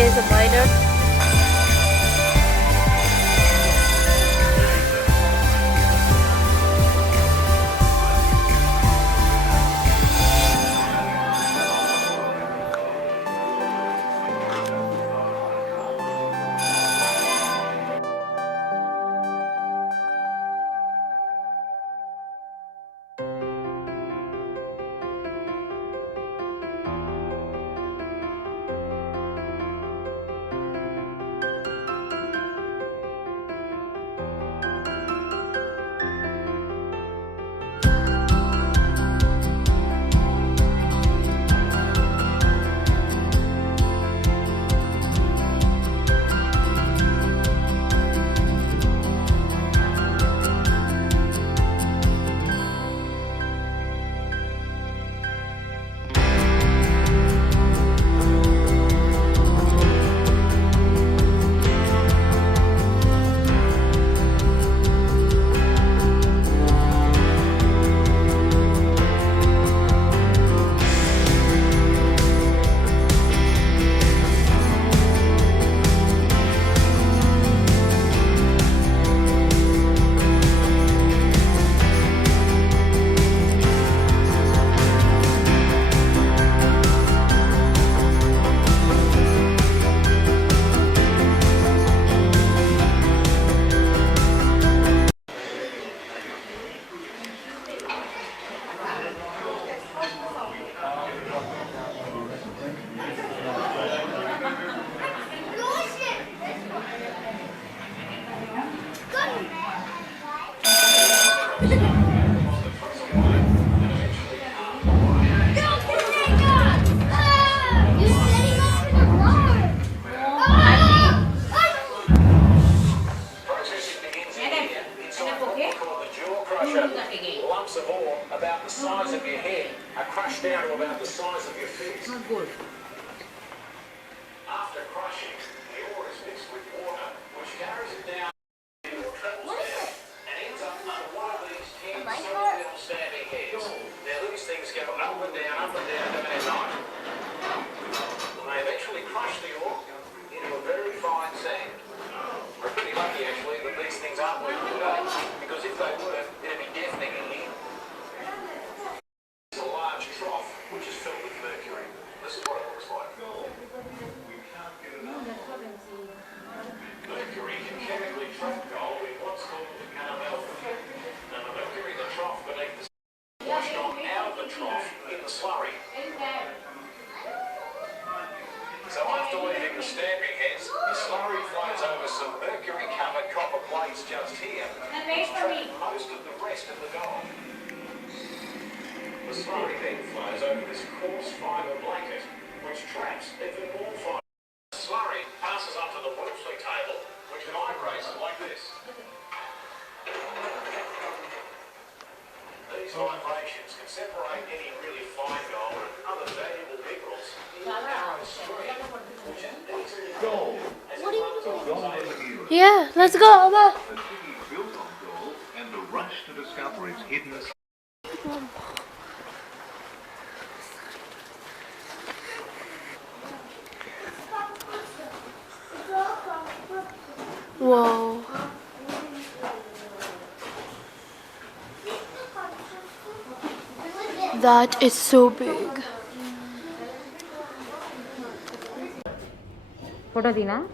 there's a miner. Lumps of ore about the size of your head are crushed down to about the size of your fist. Not good. After crushing, the ore is mixed with water, which carries it down and travels down and ends up under one of these 10 little standing heads. Now these things go up and down day and night. And they eventually crush the ore into a very fine sand. We're pretty lucky actually that these things aren't working today, because if they were, it'd be deafening in here. It's a large trough which is filled with mercury. This is what it looks like. Mercury can chemically trap gold in what's called the caramel. Now the mercury in the trough beneath the washed on out of the trough in the slurry. So after leaving the stamping heads, the slurry flows over some mercury-covered copper plates just here, which trap most of the rest of the gold. The slurry then flows over this coarse fibre blanket, which traps even more fibre. The slurry passes onto the Wolseley table, which vibrates like this. These vibrations can separate any really fine gold and other valuable minerals in a narrow stream, which is easily gold. What are you doing? Yeah, let's go, Mama. The city built on gold and the rush to discover its hidden. Whoa. That is so big. Photo dina.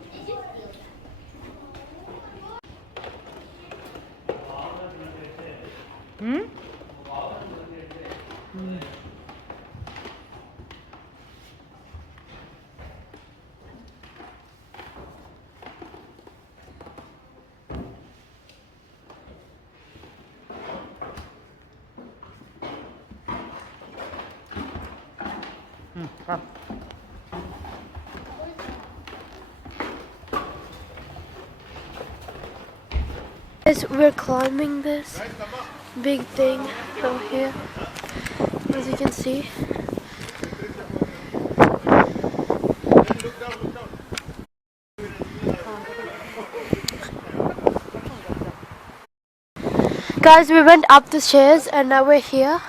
Guys, we're climbing this big thing out here, as you can see. Guys, we went up the stairs and now we're here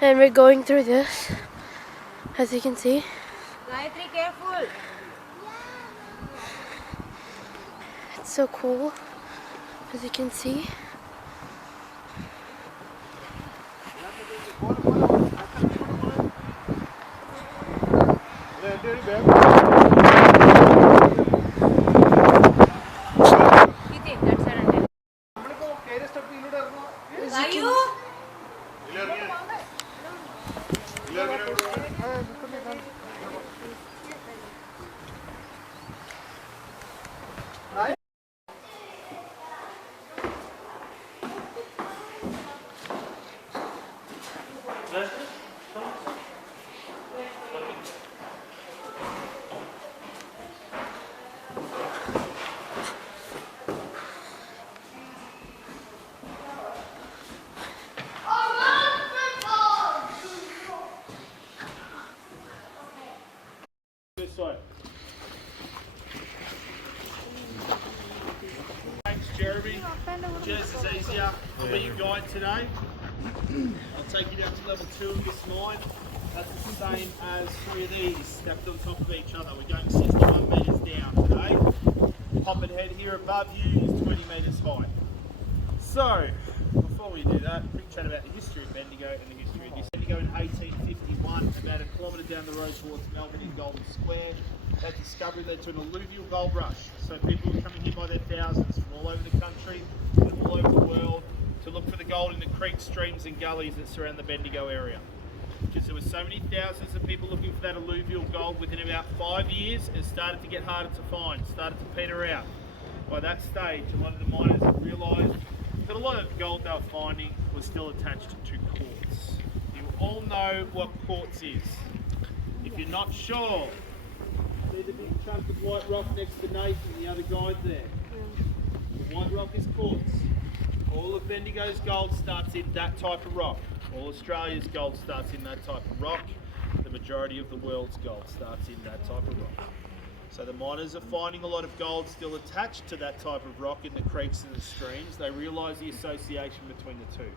and we're going through this, as you can see. Gayatri, careful. so cool, as you can see. Thanks, Jeremy. Just is easier. I'll be your guide today. I'll take you down to level 2 of this mine. That's the same as 3 of these, stacked on top of each other. We're going 61 metres down today. Poppet head here above you is 20 metres high. So, before we do that, quick chat about the history of Bendigo and the history of this. Bendigo in 1851, about a kilometre down the road towards Melbourne in Golden Square. That discovery led to an alluvial gold rush. So people were coming here by their thousands from all over the country and all over the world to look for the gold in the creeks, streams and gullies that surround the Bendigo area. Because there were so many thousands of people looking for that alluvial gold, within about 5 years it started to get harder to find, started to peter out. By that stage, a lot of the miners had realised that a lot of the gold they were finding was still attached to quartz. You all know what quartz is. If you're not sure, see the big chunk of white rock next to Nathan, the other guide there. The white rock is quartz. All of Bendigo's gold starts in that type of rock. All Australia's gold starts in that type of rock. The majority of the world's gold starts in that type of rock. So the miners are finding a lot of gold still attached to that type of rock in the creeks and the streams. They realise the association between the two.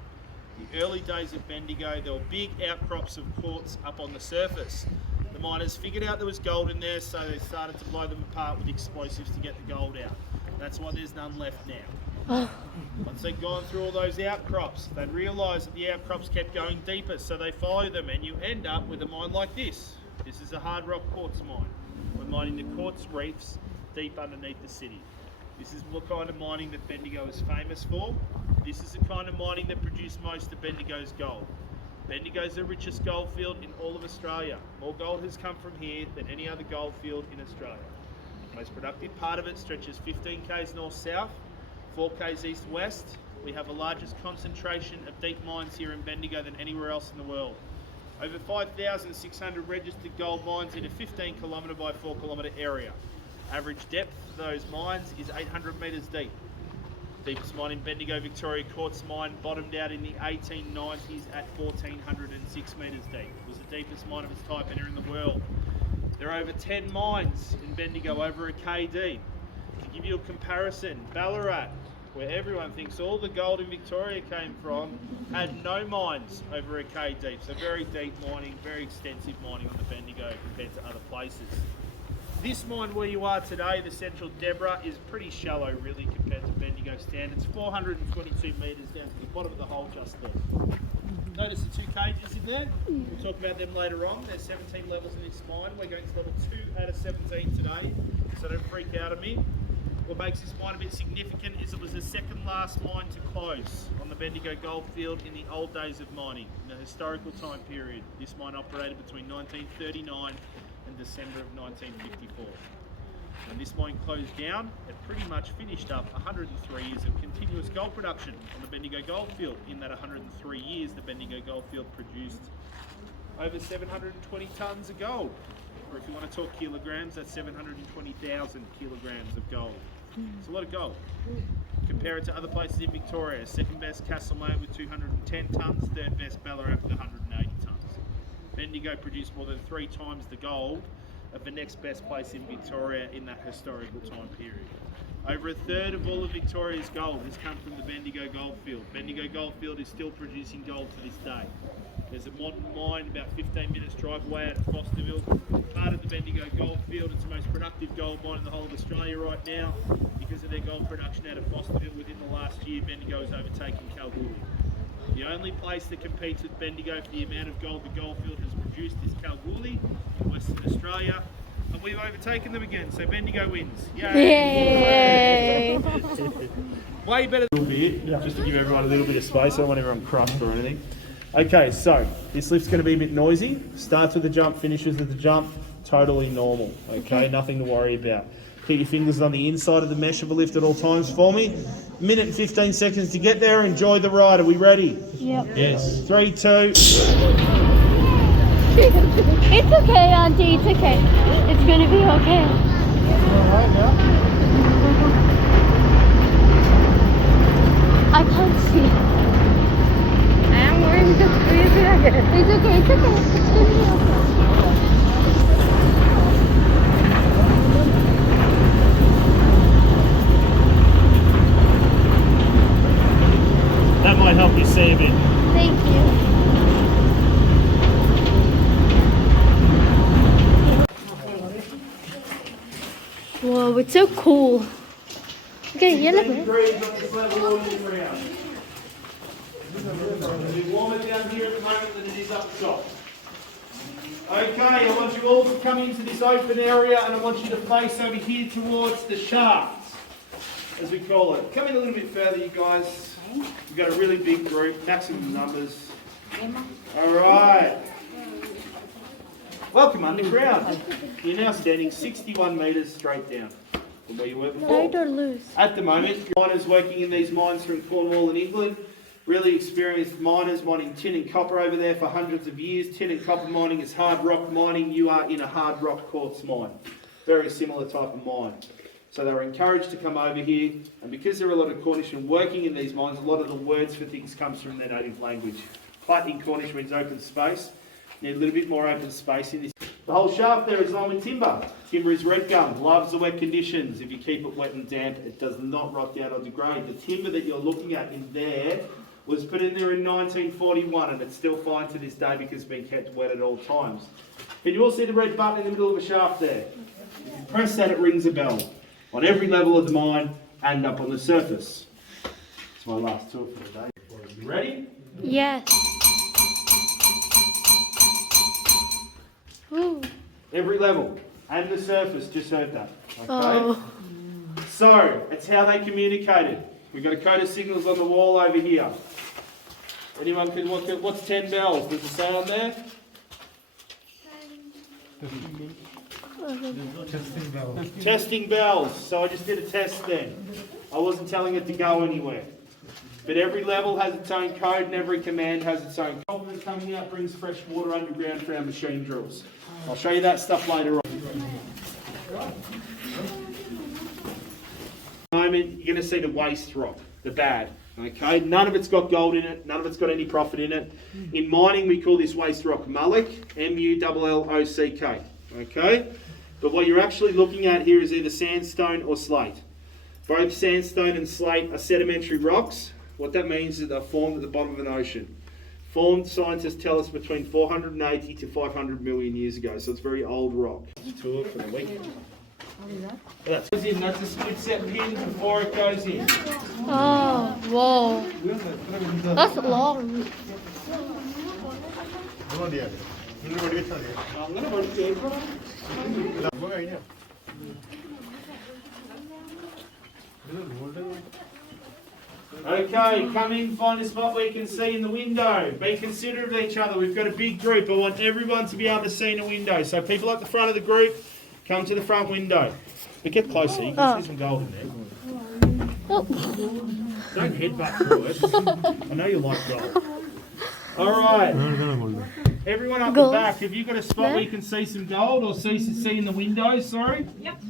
The early days of Bendigo, there were big outcrops of quartz up on the surface. The miners figured out there was gold in there, so they started to blow them apart with explosives to get the gold out. That's why there's none left now. Once they'd gone through all those outcrops, they'd realised that the outcrops kept going deeper, so they followed them, and you end up with a mine like this. This is a hard rock quartz mine. We're mining the quartz reefs deep underneath the city. This is the kind of mining that Bendigo is famous for. This is the kind of mining that produced most of Bendigo's gold. Bendigo is the richest gold field in all of Australia. More gold has come from here than any other gold field in Australia. The most productive part of it stretches 15 k's north-south, 4 k's east-west. We have the largest concentration of deep mines here in Bendigo than anywhere else in the world. Over 5,600 registered gold mines in a 15 kilometre by 4 kilometre area. Average depth of those mines is 800 metres deep. Deepest mine in Bendigo, Victoria Quartz mine, bottomed out in the 1890s at 1,406 metres deep. It was the deepest mine of its type anywhere in the world. There are over 10 mines in Bendigo over a K deep. To give you a comparison, Ballarat, where everyone thinks all the gold in Victoria came from, had no mines over a K deep. So very deep mining, very extensive mining on the Bendigo compared to other places. This mine where you are today, the Central Deborah, is pretty shallow really compared to Bendigo standards. 422 metres down to the bottom of the hole just there. Notice the 2 cages in there. We'll talk about them later on. There's 17 levels in this mine. We're going to level 2 out of 17 today, so don't freak out on me. What makes this mine a bit significant is it was the second last mine to close on the Bendigo goldfield in the old days of mining, in the historical time period. This mine operated between 1939 and December of 1954. When this mine closed down, it pretty much finished up 103 years of continuous gold production on the Bendigo goldfield. In that 103 years, the Bendigo goldfield produced over 720 tonnes of gold. Or if you want to talk kilograms, that's 720,000 kilograms of gold. It's a lot of gold. Compare it to other places in Victoria. Second best Castlemaine with 210 tonnes, third best Ballarat with 180 tonnes. Bendigo produced more than 3 times the gold of the next best place in Victoria in that historical time period. Over a third of all of Victoria's gold has come from the Bendigo goldfield. Bendigo goldfield is still producing gold to this day. There's a modern mine about 15 minutes drive away out of Fosterville, part of the Bendigo goldfield. It's the most productive gold mine in the whole of Australia right now. Because of their gold production out of Fosterville, within the last year, Bendigo has overtaken Kalgoorlie. The only place that competes with Bendigo for the amount of gold the goldfield has produced is Kalgoorlie in Western Australia. And we've overtaken them again, so Bendigo wins. Yay! Yay! Way better than a little bit, just to give everyone a little bit of space. I don't want everyone crushed or anything. Okay, so this lift's going to be a bit noisy. Starts with the jump, finishes with the jump. Totally normal, okay? Nothing to worry about. Keep your fingers on the inside of the mesh of a lift at all times for me. Minute and 15 seconds to get there. Enjoy the ride. Are we ready? Yep. Yes. 3, 2. It's okay, Auntie. It's okay. It's gonna be okay. Alright now. I can't see. I am wearing the crazy jacket. It's okay. It's okay. It's gonna be okay. That might help you see a bit. Thank you. Whoa, it's so cool. Okay, yellow bit. Degrees on this level all year round. It's warmer down here at the moment than it is up the top. Okay, I want you all to come into this open area and I want you to face over here towards the shaft, as we call it. Come in a little bit further, you guys. We've got a really big group, maximum numbers. Alright. Welcome underground. You're now standing 61 metres straight down from where you were before. Right or loose? At the moment, miners working in these mines from Cornwall in England, really experienced miners mining tin and copper over there for hundreds of years. Tin and copper mining is hard rock mining. You are in a hard rock quartz mine. Very similar type of mine. So they were encouraged to come over here, and because there are a lot of Cornishmen working in these mines, a lot of the words for things comes from their native language. Plat in Cornish means open space. Need a little bit more open space in this. The whole shaft there is lined with timber. Timber is red gum, loves the wet conditions. If you keep it wet and damp, it does not rot down or degrade. The timber that you're looking at in there was put in there in 1941, and it's still fine to this day because it's been kept wet at all times. Can you all see the red button in the middle of the shaft there? If you press that, it rings a bell on every level of the mine and up on the surface. It's my last tour for the day. You ready? Yes. Ooh. Every level and the surface, just heard that. Okay? Oh. So, it's how they communicated. We've got a code of signals on the wall over here. Anyone can look at what's 10 bells? Does it say on there? Testing bells. So I just did a test then. I wasn't telling it to go anywhere. But every level has its own code and every command has its own code. That coming out brings fresh water underground for our machine drills. I'll show you that stuff later on. Moment, you're going to see the waste rock, the bad. Okay, none of it's got gold in it, none of it's got any profit in it. In mining, we call this waste rock mullock, M-U-L-L-O-C-K. Okay, but what you're actually looking at here is either sandstone or slate. Both sandstone and slate are sedimentary rocks. What that means is they're formed at the bottom of an ocean. Formed, scientists tell us, between 480 to 500 million years ago, so it's very old rock. Tour for the week. That's a split set pin before it goes in. Oh, whoa. That's long. I'm going to put it Okay, come in, find a spot where you can see in the window. Be considerate of each other. We've got a big group. I want everyone to be able to see in a window. So people at the front of the group, come to the front window. But get closer, you can see some gold in there. Oh. Don't headbutt through it. I know you like gold. Alright. Everyone up the back, have you got a spot where you can see some gold or see in the windows, sorry? Yep.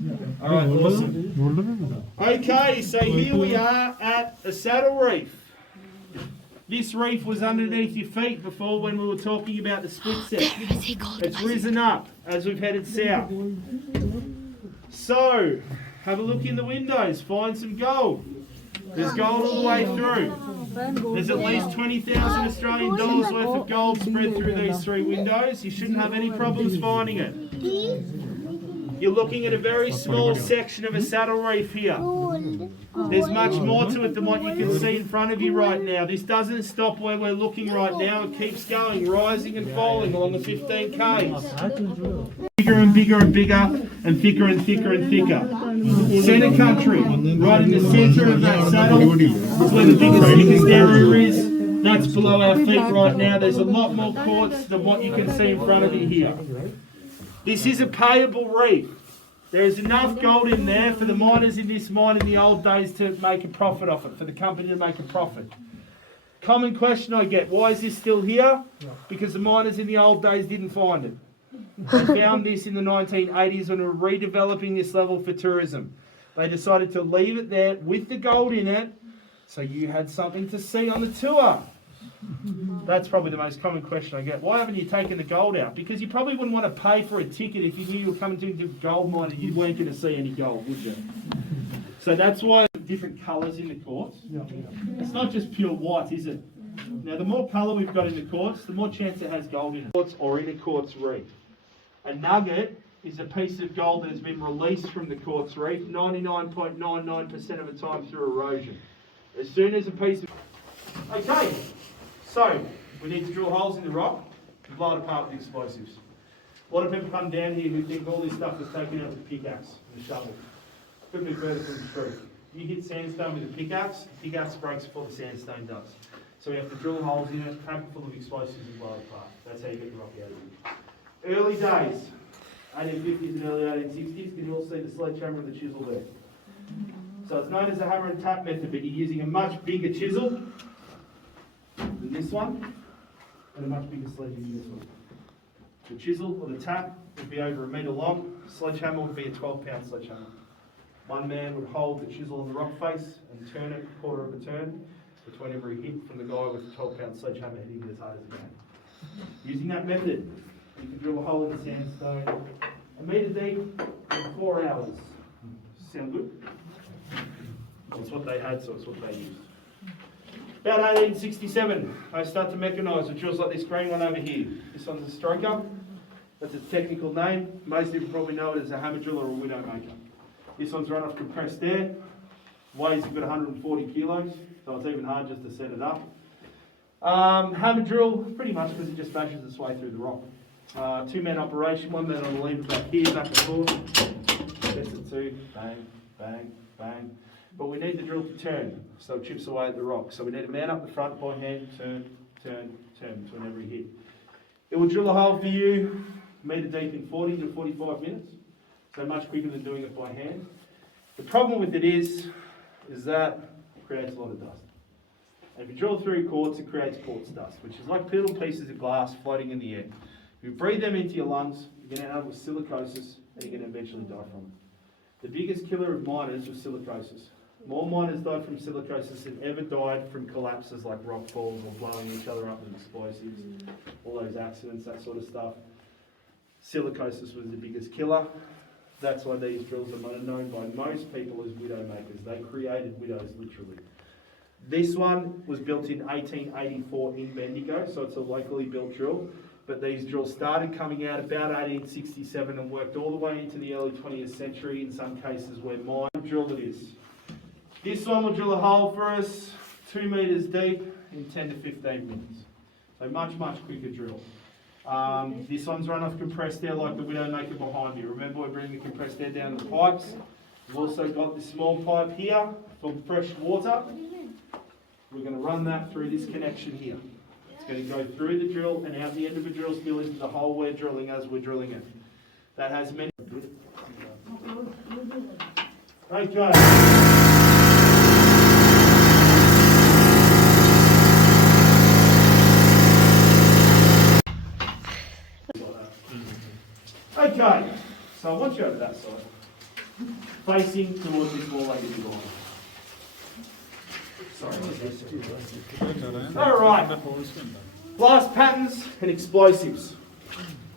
Alright, awesome. Okay, so here we are at a saddle reef. This reef was underneath your feet before when we were talking about the split set. It's risen up as we've headed south. So, have a look in the windows, find some gold. There's gold all the way through. There's at least 20,000 Australian dollars worth of gold spread through these 3 windows. You shouldn't have any problems finding it. You're looking at a very small section of a saddle reef here. There's much more to it than what you can see in front of you right now. This doesn't stop where we're looking right now. It keeps going, rising and falling along the 15Ks. Bigger and bigger and bigger and thicker and thicker and thicker. Centre country, right in the centre of that saddle, is where the biggest, thickest area is. That's below our feet right now. There's a lot more quartz than what you can see in front of you here. This is a payable reef. There is enough gold in there for the miners in this mine in the old days to make a profit off it, for the company to make a profit. Common question I get, why is this still here? Because the miners in the old days didn't find it. They found this in the 1980s and were redeveloping this level for tourism. They decided to leave it there with the gold in it, so you had something to see on the tour. That's probably the most common question I get. Why haven't you taken the gold out? Because you probably wouldn't want to pay for a ticket if you knew you were coming to a gold mine and you weren't going to see any gold, would you? So that's why different colours in the quartz. It's not just pure white, is it? Now, the more colour we've got in the quartz, the more chance it has gold in it. Quartz or in a quartz reef. A nugget is a piece of gold that has been released from the quartz reef 99.99% of the time through erosion. As soon as a piece of... Okay. So, we need to drill holes in the rock and blow it apart with explosives. A lot of people come down here who think all this stuff was taken out with a pickaxe and a shovel. Couldn't be further from the truth. You hit sandstone with a pickaxe, the pickaxe breaks before the sandstone does. So we have to drill holes in it, pack it full of explosives and blow it apart. That's how you get the rock out of here. Early days, 1850s and early 1860s, can you all see the sledgehammer and the chisel there? So it's known as the hammer and tap method, but you're using a much bigger chisel than this one, and a much bigger sledge than this one. The chisel or the tap would be over 1 metre long. The sledgehammer would be a 12-pound sledgehammer. One man would hold the chisel on the rock face and turn it a quarter of a turn between every hit from the guy with the 12-pound sledgehammer hitting it as hard as he can. Using that method, you can drill a hole in the sandstone 1 metre deep in 4 hours. Sound good? Well, it's what they had, so it's what they used. About 1867, I start to mechanise with drills like this green one over here. This one's a stroker. That's its technical name. Most people probably know it as a hammer drill or a widowmaker. This one's run off compressed air. Weighs about 140 kilos, so it's even hard just to set it up. Hammer drill, pretty much because it just bashes its way through the rock. 2-man operation, 1 man on the lever back here, back and forth. Gets it to bang, bang, bang. But we need the drill to turn, so it chips away at the rock. So we need a man up the front by hand, turn, turn, turn between every hit. It will drill a hole for you, 1 metre deep in 40 to 45 minutes. So much quicker than doing it by hand. The problem with it is that it creates a lot of dust. And if you drill through quartz, it creates quartz dust, which is like little pieces of glass floating in the air. If you breathe them into your lungs, you're going to end up with silicosis, and you're going to eventually die from it. The biggest killer of miners was silicosis. More miners died from silicosis than ever died from collapses like rock falls or blowing each other up with explosives, all those accidents, that sort of stuff. Silicosis was the biggest killer. That's why these drills are known by most people as widow makers. They created widows, literally. This one was built in 1884 in Bendigo, so it's a locally built drill. But these drills started coming out about 1867 and worked all the way into the early 20th century, in some cases where mine drill it is. This one will drill a hole for us 2 metres deep in 10 to 15 minutes. So much, much quicker drill. This one's run off compressed air like the widowmaker behind you. Remember, we're bringing the compressed air down the pipes. We've also got this small pipe here for fresh water. We're going to run that through this connection here. It's going to go through the drill and out the end of the drill still into the hole we're drilling as we're drilling it. That has many... Okay. Okay, so I want you over that side, facing towards this wall over here behind. Sorry. Alright, blast patterns and explosives.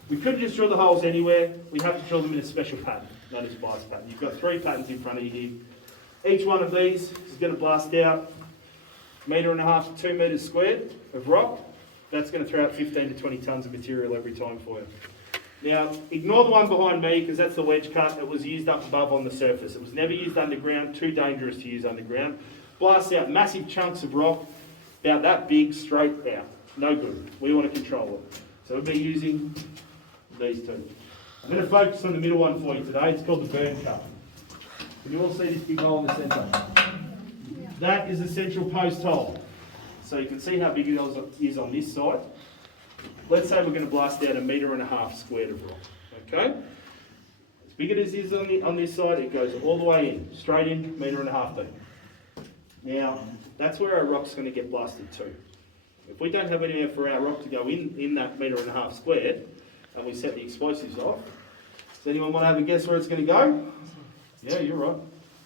We couldn't just drill the holes anywhere, we have to drill them in a special pattern, known as blast pattern. You've got 3 patterns in front of you here. Each one of these is going to blast out 1.5 to 2 metres squared of rock. That's going to throw out 15 to 20 tonnes of material every time for you. Now, ignore the one behind me because that's the wedge cut that was used up above on the surface. It was never used underground, too dangerous to use underground. Blasts out massive chunks of rock, about that big, straight out. No good. We want to control it. So we'll be using these two. I'm going to focus on the middle one for you today. It's called the burn cut. Can you all see this big hole in the centre? That is the central post hole. So you can see how big it is on this side. Let's say we're going to blast out 1.5 metres squared of rock. Okay? As big as it is on this side, it goes all the way in, straight in, 1.5 metres deep. Now, that's where our rock's going to get blasted to. If we don't have anywhere for our rock to go in that 1.5 metres squared, and we set the explosives off, does anyone want to have a guess where it's going to go? Yeah, you're right.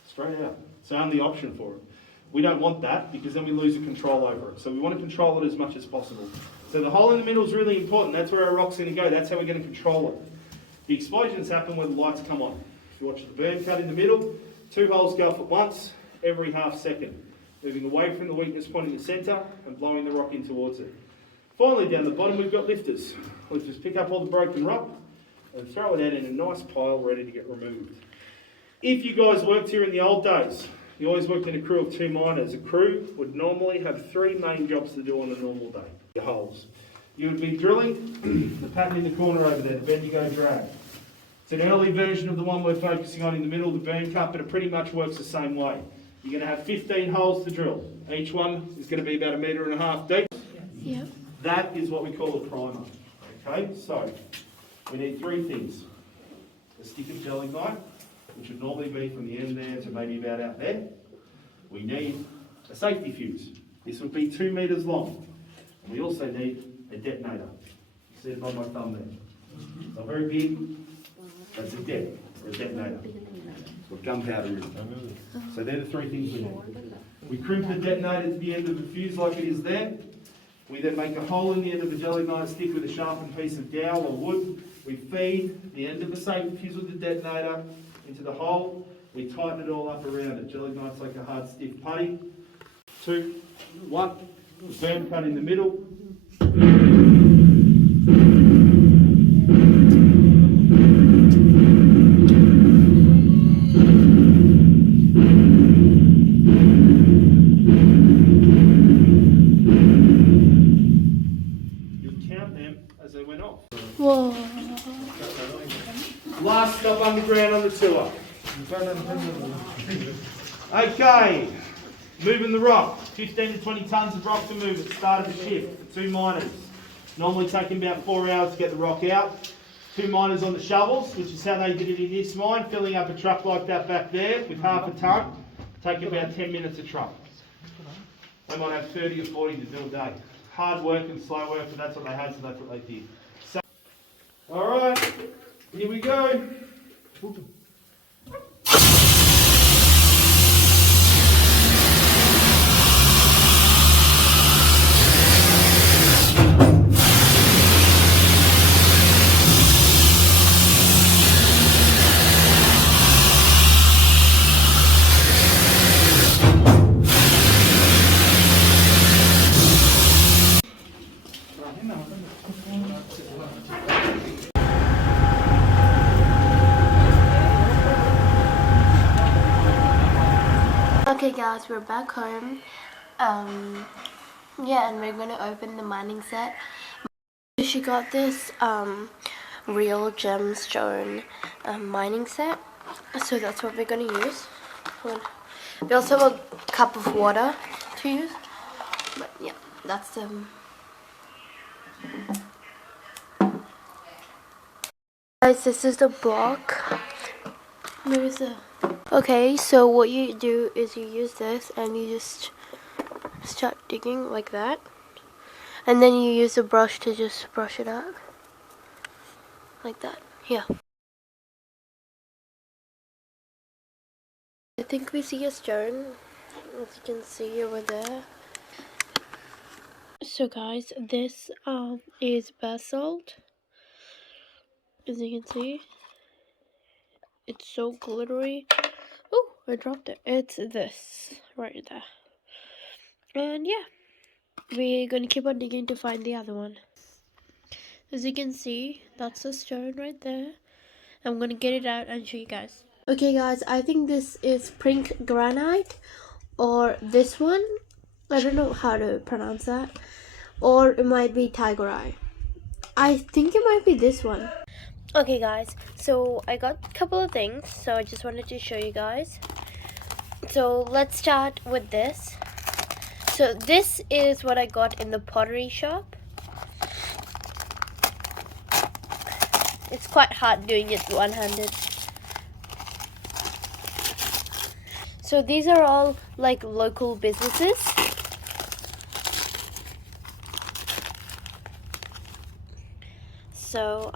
Straight out. It's the only option for it. We don't want that because then we lose the control over it. So we want to control it as much as possible. So the hole in the middle is really important. That's where our rock's going to go. That's how we're going to control it. The explosions happen when the lights come on. If you watch the burn cut in the middle, 2 holes go off at once every half second, moving away from the weakness point in the centre and blowing the rock in towards it. Finally, down the bottom, we've got lifters. We'll just pick up all the broken rock and throw it out in a nice pile ready to get removed. If you guys worked here in the old days, you always worked in a crew of 2 miners. A crew would normally have 3 main jobs to do on a normal day. The holes. You would be drilling the pattern in the corner over there, the Bendigo drag. It's an early version of the one we're focusing on in the middle, the burn cut, but it pretty much works the same way. You're going to have 15 holes to drill. Each one is going to be about 1.5 metres deep. Yep. That is what we call a primer. Okay, so we need 3 things. A stick of gelignite, which would normally be from the end there to maybe about out there. We need a safety fuse. This would be 2 metres long. And we also need a detonator. You see it on my thumb there. It's not very big. That's a det, or a detonator. It's what gunpowder is. So they're the 3 things we need. We crimp the detonator to the end of the fuse like it is there. We then make a hole in the end of the gelignite stick with a sharpened piece of dowel or wood. We feed the end of the safety fuse with the detonator into the hole. We tighten it all up around it. Gelignite's like a hard, stiff putty. 2, 1, burn cut in the middle. You'd count them as they went off. Whoa. Last stop underground on the tour. Okay, moving the rock. 15 to 20 tonnes of rock to move at the start of the shift for 2 miners. Normally taking about 4 hours to get the rock out. 2 miners on the shovels, which is how they did it in this mine, filling up a truck like that back there with half a tonne. Taking about 10 minutes a truck. They might have 30 or 40 to do a day. Hard work and slow work, but that's what they had, so that's what they did. So, all right, here we go. Okay guys, we're back home. Yeah, and we're gonna open the mining set. She got this real gemstone mining set, so that's what we're gonna use. We also have a cup of water to use, but yeah, that's them. Guys, this is the block. Where is it? Okay, so what you do is you use this and you just start digging like that. And then you use a brush to just brush it out. Like that. Here. I think we see a stone. As you can see over there. So guys, this is basalt. As you can see. It's so glittery. Oh, I dropped it. It's this right there. And yeah, we're gonna keep on digging to find the other one. As you can see, that's the stone right there. I'm gonna get it out and show you guys. Okay guys, I think this is pink granite, or this one. I don't know how to pronounce that. Or it might be tiger eye. I think it might be this one. Okay guys, so I got a couple of things, so I just wanted to show you guys. So let's start with this. So this is what I got in the pottery shop. It's quite hard doing it one-handed. So these are all like local businesses. So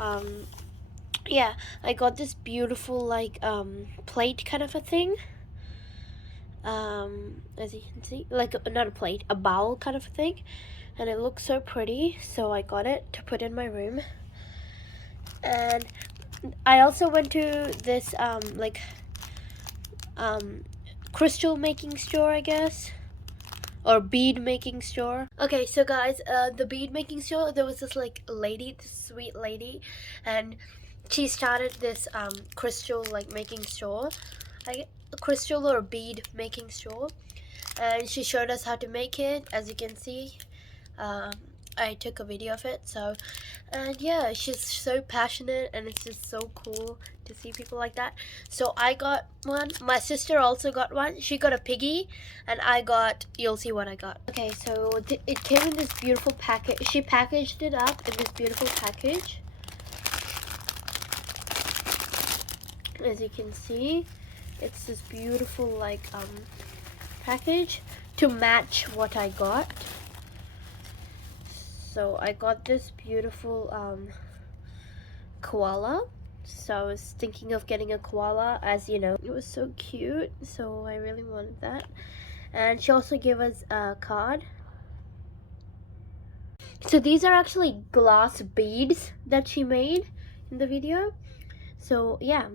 yeah, I got this beautiful like plate kind of a thing. As you can see, like not a plate, a bowl kind of a thing, and it looks so pretty, so I got it to put in my room. And I also went to this crystal making store, I guess, or bead making store. Okay, so guys, the bead making store, there was this like lady, this sweet lady, and she started this crystal like making store, a crystal or bead making store, and she showed us how to make it. As you can see, I took a video of it. So, and yeah, she's so passionate, and it's just so cool to see people like that. So I got one. My sister also got one. She got a piggy, and I got, you'll see what I got. Okay, so it came in this beautiful package. She packaged it up in this beautiful package. As you can see, it's this beautiful like package to match what I got. So I got this beautiful koala. So I was thinking of getting a koala, as you know, it was so cute, so I really wanted that. And she also gave us a card. So these are actually glass beads that she made in the video. So yeah,